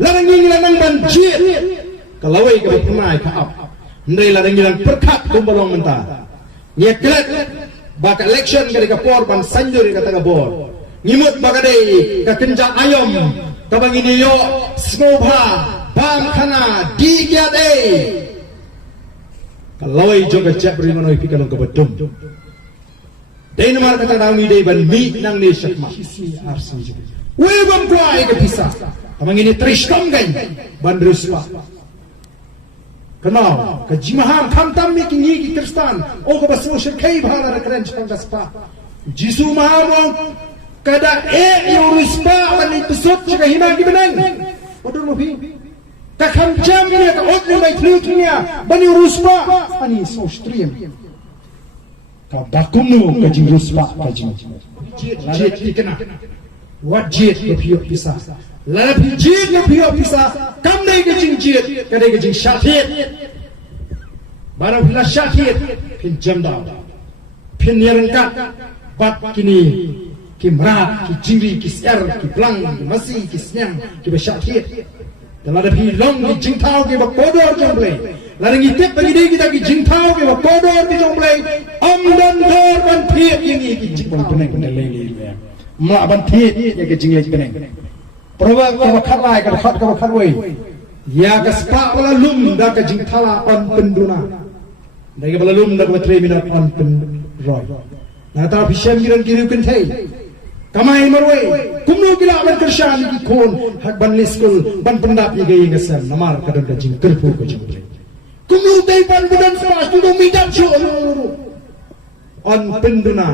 larang ngilang banjir kalawai ke penai ke ap ndai larang ngilang perkat kumbalong mentah nyeklet bak election ke kapor ban sanjur ke tengah bor ngimut bakadei ke kenjang ayom tabang ini yo smobha bang khana digyade kalawai juga jabri manoi pikalong ke bedum dai namar kata dami dai ban mi nang ni syakma arsi juga we bam kuai ke bisa tabang ini trishkam gai ban ruspa kenal ke jimaham tam mi kingi ki kristan o ko basu shirkai bhala rakran changa spa jisu mahamong kada ruspa ban itusut chaka hima ki benang odur mo bi ka kham jam ni ka odni mai thlukinya bani ruspa ani so stream ka bakumu ka jing ruspa ka jing jet tikena wajit ke phiok bisa la jit ke phiok bisa kam nei ke jing jit ka dei ke jing shathit barang bila shathit phin jamda phin yerangkat bat kini kimrat ki jiri ki ser ki blang ki masi ki snyang ki beshathit dalam ada long ki jingthau ki bakodor jomble larang itep bagi dei kita ki jingthau ki bakodor ki jomble amdan dor ban phiek ini ki jingpon peneng peneng le ma ban thiet ya ke jingle peneng proba ka khatlai ka khat ka khatwei ya ka spa wala lum da ka jingthala on penduna dai ka wala lum da ka 3 minute on pen roi na ta bisham giran giru kan thai kamai marwei kumnu kila ban kershan ki khon hak ban school ban pendap ni gai ngasam namar ka dan ka jing kerpu ka jingle kumnu dai ban budan spa tu do midam chu on penduna